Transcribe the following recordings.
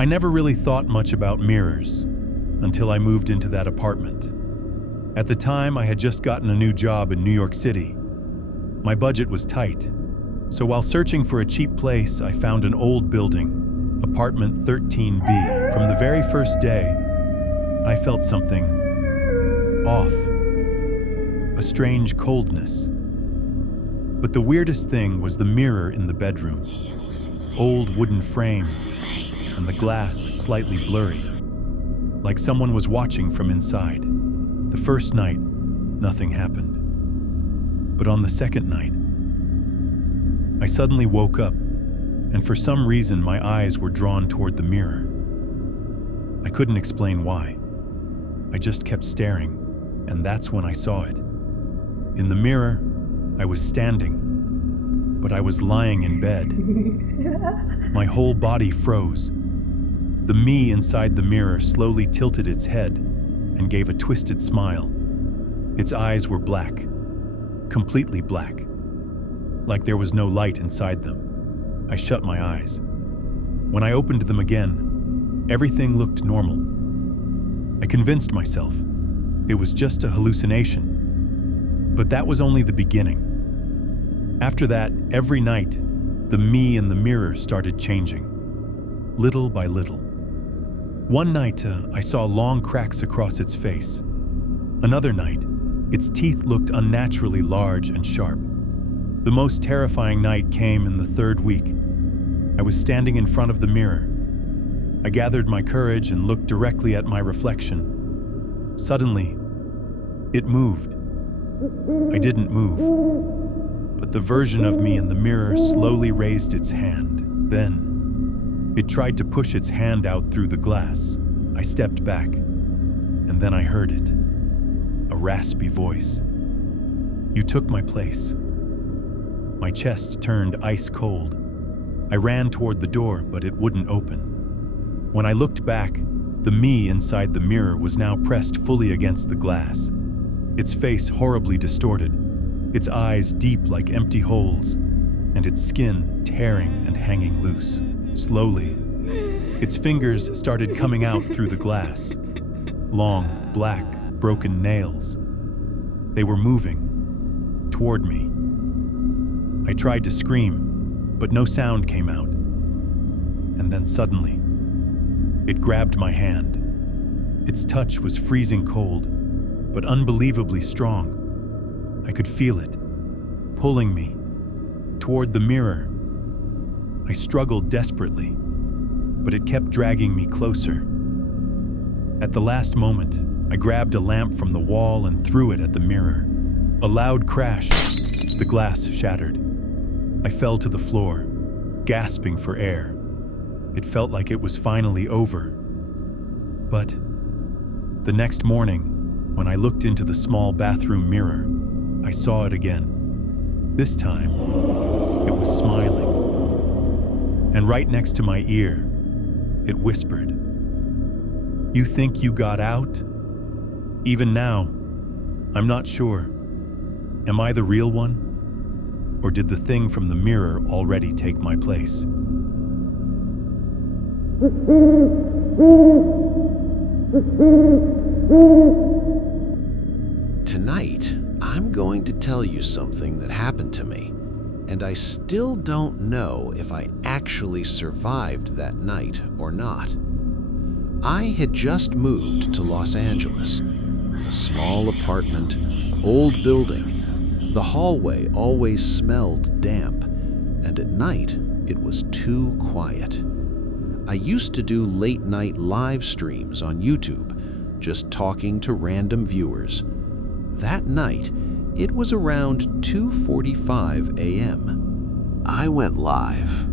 I never really thought much about mirrors until I moved into that apartment. At the time, I had just gotten a new job in New York City. My budget was tight, so while searching for a cheap place, I found an old building, apartment 13B. From the very first day, I felt something off, a strange coldness. But the weirdest thing was the mirror in the bedroom. Old wooden frame, and the glass slightly blurry, like someone was watching from inside. The first night, nothing happened. But on the second night, I suddenly woke up, and for some reason my eyes were drawn toward the mirror. I couldn't explain why. I just kept staring, and that's when I saw it. In the mirror, I was standing, but I was lying in bed. My whole body froze. The me inside the mirror slowly tilted its head and gave a twisted smile. Its eyes were black, completely black, like there was no light inside them. I shut my eyes. When I opened them again, everything looked normal. I convinced myself it was just a hallucination. But that was only the beginning. After that, every night, the me in the mirror started changing, little by little. One night, I saw long cracks across its face. Another night, its teeth looked unnaturally large and sharp. The most terrifying night came in the third week. I was standing in front of the mirror. I gathered my courage and looked directly at my reflection. Suddenly, it moved. I didn't move, but the version of me in the mirror slowly raised its hand. Then, it tried to push its hand out through the glass. I stepped back, and then I heard it. A raspy voice. "You took my place." My chest turned ice cold. I ran toward the door, but it wouldn't open. When I looked back, the me inside the mirror was now pressed fully against the glass. Its face horribly distorted, its eyes deep like empty holes, and its skin tearing and hanging loose. Slowly, its fingers started coming out through the glass. Long, black, broken nails. They were moving toward me. I tried to scream, but no sound came out. And then suddenly, it grabbed my hand. Its touch was freezing cold, but unbelievably strong. I could feel it, pulling me toward the mirror. I struggled desperately, but it kept dragging me closer. At the last moment, I grabbed a lamp from the wall and threw it at the mirror. A loud crash, the glass shattered. I fell to the floor, gasping for air. It felt like it was finally over. But the next morning, when I looked into the small bathroom mirror, I saw it again. This time, it was smiling. And right next to my ear, it whispered, "You think you got out? Even now, I'm not sure. Am I the real one? Or did the thing from the mirror already take my place?" Tonight, I'm going to tell you something that happened to me, and I still don't know if I actually survived that night or not. I had just moved to Los Angeles. A small apartment, old building. The hallway always smelled damp, and at night, it was too quiet. I used to do late-night live streams on YouTube, just talking to random viewers. That night, it was around 2:45 a.m. I went live.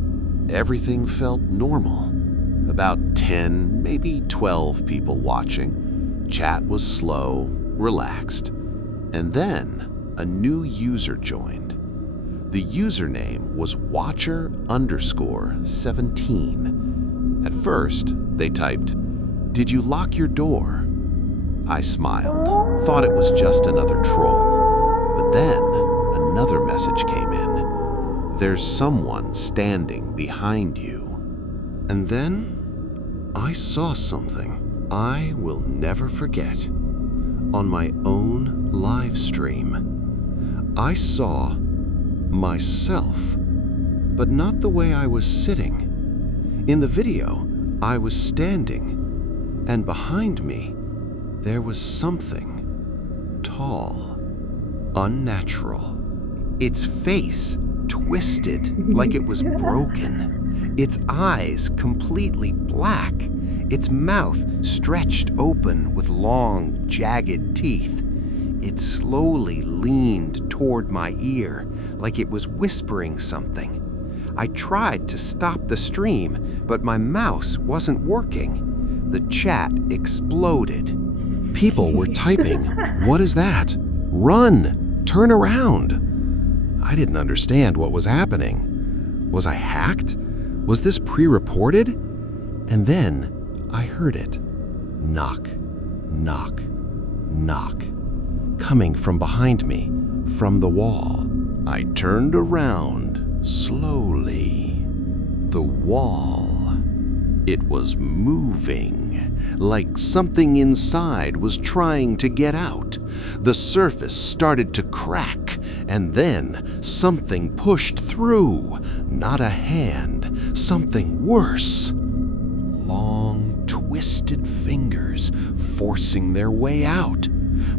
Everything felt normal. About 10, maybe 12 people watching. Chat was slow, relaxed. And then, a new user joined. The username was Watcher_17. At first, they typed, "Did you lock your door?" I smiled, thought it was just another troll. But then, another message came in. "There's someone standing behind you." And then, I saw something I will never forget on my own live stream. I saw myself, but not the way I was sitting. In the video, I was standing, and behind me, there was something tall, unnatural. Its face twisted like it was broken, its eyes completely black, its mouth stretched open with long, jagged teeth. It slowly leaned toward my ear like it was whispering something. I tried to stop the stream, but my mouse wasn't working. The chat exploded. People were typing, "What is that? Run! Turn around!" I didn't understand what was happening. Was I hacked? Was this pre-reported? And then I heard it. Knock, knock, knock. Coming from behind me, from the wall. I turned around slowly. The wall. It was moving, like something inside was trying to get out. The surface started to crack, and then something pushed through. Not a hand, something worse. Long, twisted fingers forcing their way out.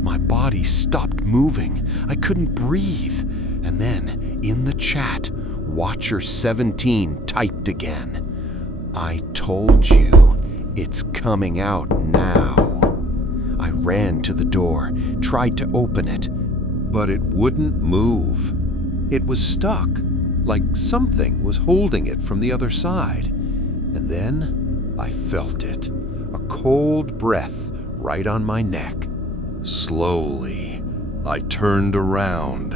My body stopped moving. I couldn't breathe. And then, in the chat, Watcher 17 typed again. "I told you, it's coming out now." I ran to the door, tried to open it, but it wouldn't move. It was stuck, like something was holding it from the other side. And then I felt it, a cold breath right on my neck. Slowly, I turned around.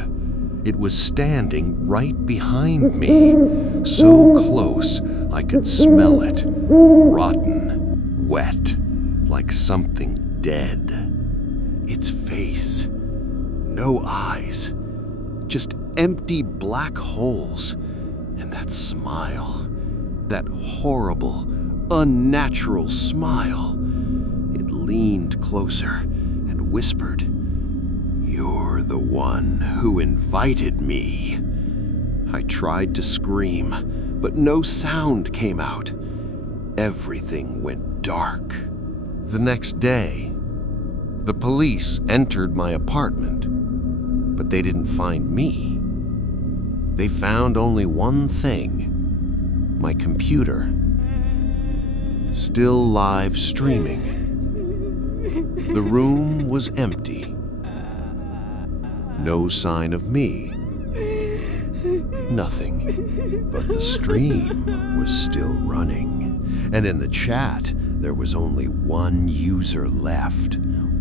It was standing right behind me, so close I could smell it. Rotten, wet, like something dead. Its face, no eyes, just empty black holes. And that smile, that horrible, unnatural smile. It leaned closer and whispered, "You're the one who invited me." I tried to scream, but no sound came out. Everything went dark. The next day, the police entered my apartment, but they didn't find me. They found only one thing: my computer, still live streaming. The room was empty. No sign of me. Nothing. But the stream was still running. And in the chat, there was only one user left,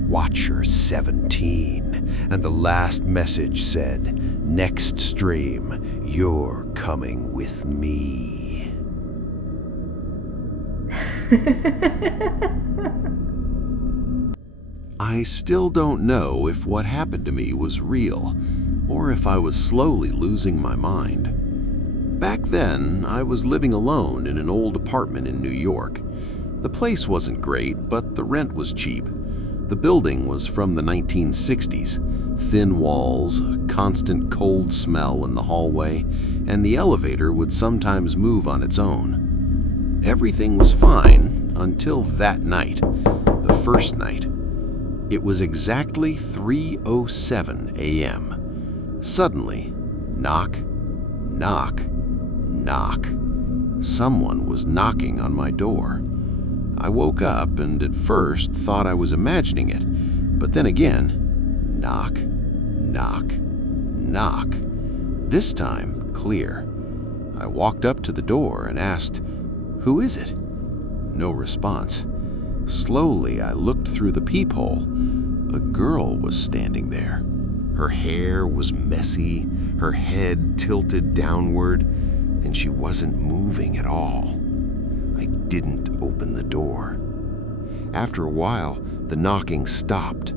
Watcher 17. And the last message said, "Next stream, you're coming with me." I still don't know if what happened to me was real, or if I was slowly losing my mind. Back then, I was living alone in an old apartment in New York. The place wasn't great, but the rent was cheap. The building was from the 1960s. Thin walls, a constant cold smell in the hallway, and the elevator would sometimes move on its own. Everything was fine until that night, the first night. It was exactly 3:07 a.m. Suddenly, knock, knock, knock. Someone was knocking on my door. I woke up and at first thought I was imagining it, but then again, knock, knock, knock. This time, clear. I walked up to the door and asked, "Who is it?" No response. Slowly, I looked through the peephole. A girl was standing there. Her hair was messy, her head tilted downward, and she wasn't moving at all. I didn't open the door. After a while, the knocking stopped.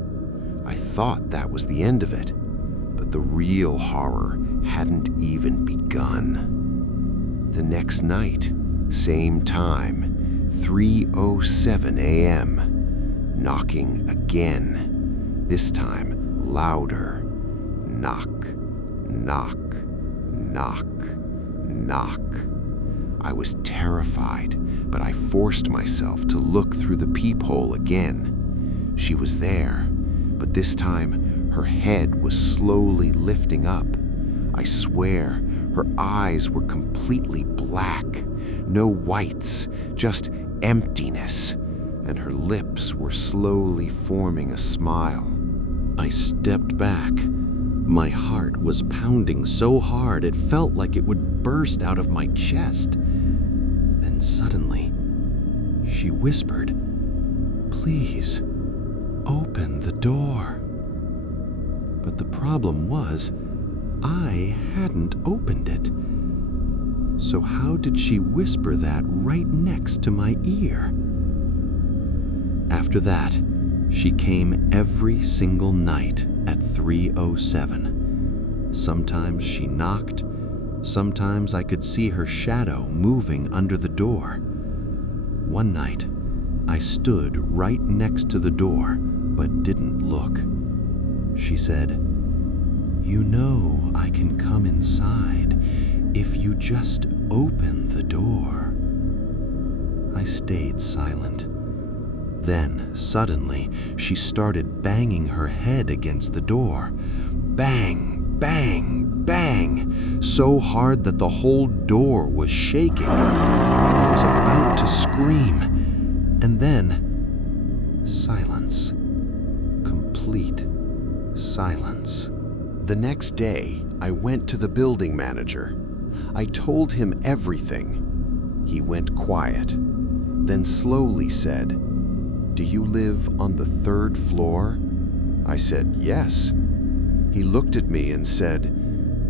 I thought that was the end of it, but the real horror hadn't even begun. The next night, same time, 3:07 a.m. Knocking again. This time louder. Knock, knock, knock, knock. I was terrified, but I forced myself to look through the peephole again. She was there, but this time her head was slowly lifting up. I swear, her eyes were completely black. No whites, just emptiness, and her lips were slowly forming a smile. I stepped back. My heart was pounding so hard it felt like it would burst out of my chest. Then suddenly, she whispered, "Please, open the door." But the problem was, I hadn't opened it. So how did she whisper that right next to my ear? After that, she came every single night at 3:07. Sometimes she knocked, sometimes I could see her shadow moving under the door. One night, I stood right next to the door, but didn't look. She said, "You know I can come inside if you just open the door." I stayed silent. Then, suddenly, she started banging her head against the door. Bang, bang, bang, so hard that the whole door was shaking. I was about to scream, and then silence. Complete silence. The next day, I went to the building manager. I told him everything. He went quiet, then slowly said, "Do you live on the 3rd floor?" I said, "Yes." He looked at me and said,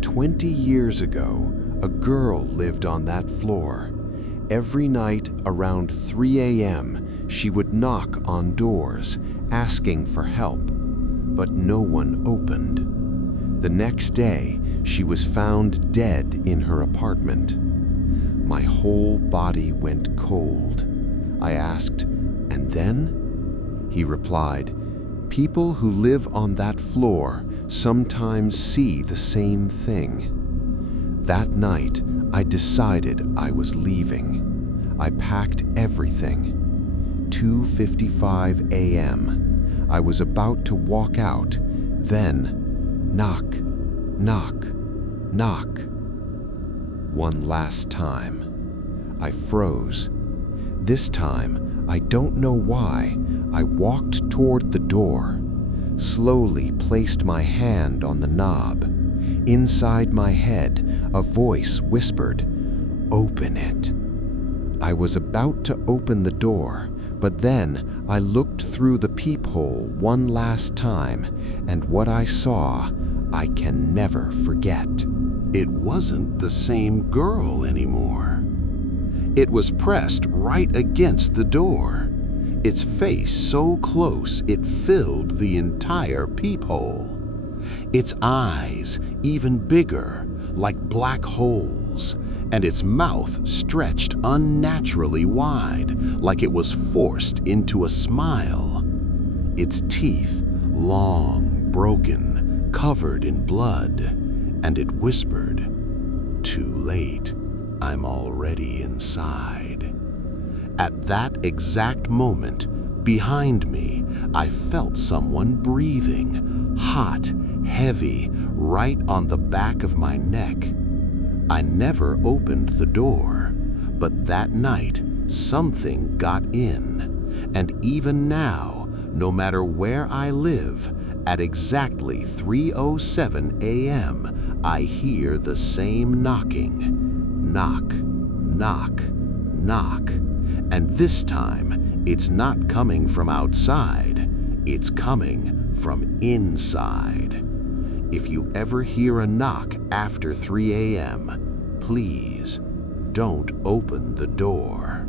"20 years ago, a girl lived on that floor. Every night around 3 a.m., she would knock on doors, asking for help, but no one opened. The next day, she was found dead in her apartment. My whole body went cold. I asked, 'And then?' He replied, 'People who live on that floor sometimes see the same thing.' That night, I decided I was leaving. I packed everything. 2:55 a.m. I was about to walk out. Then, knock, knock, knock. One last time. I froze. This time, I don't know why, I walked toward the door, slowly placed my hand on the knob. Inside my head, a voice whispered, "Open it." I was about to open the door, but then I looked through the peephole one last time, and what I saw, I can never forget. It wasn't the same girl anymore. It was pressed right against the door, its face so close it filled the entire peephole. Its eyes even bigger, like black holes, and its mouth stretched unnaturally wide, like it was forced into a smile. Its teeth long, broken, covered in blood, and it whispered, "Too late, I'm already inside." At that exact moment, behind me, I felt someone breathing, hot, heavy, right on the back of my neck. I never opened the door, but that night, something got in. And even now, no matter where I live, at exactly 3:07 a.m., I hear the same knocking. Knock, knock, knock. And this time, it's not coming from outside, it's coming from inside. If you ever hear a knock after 3 a.m., please don't open the door.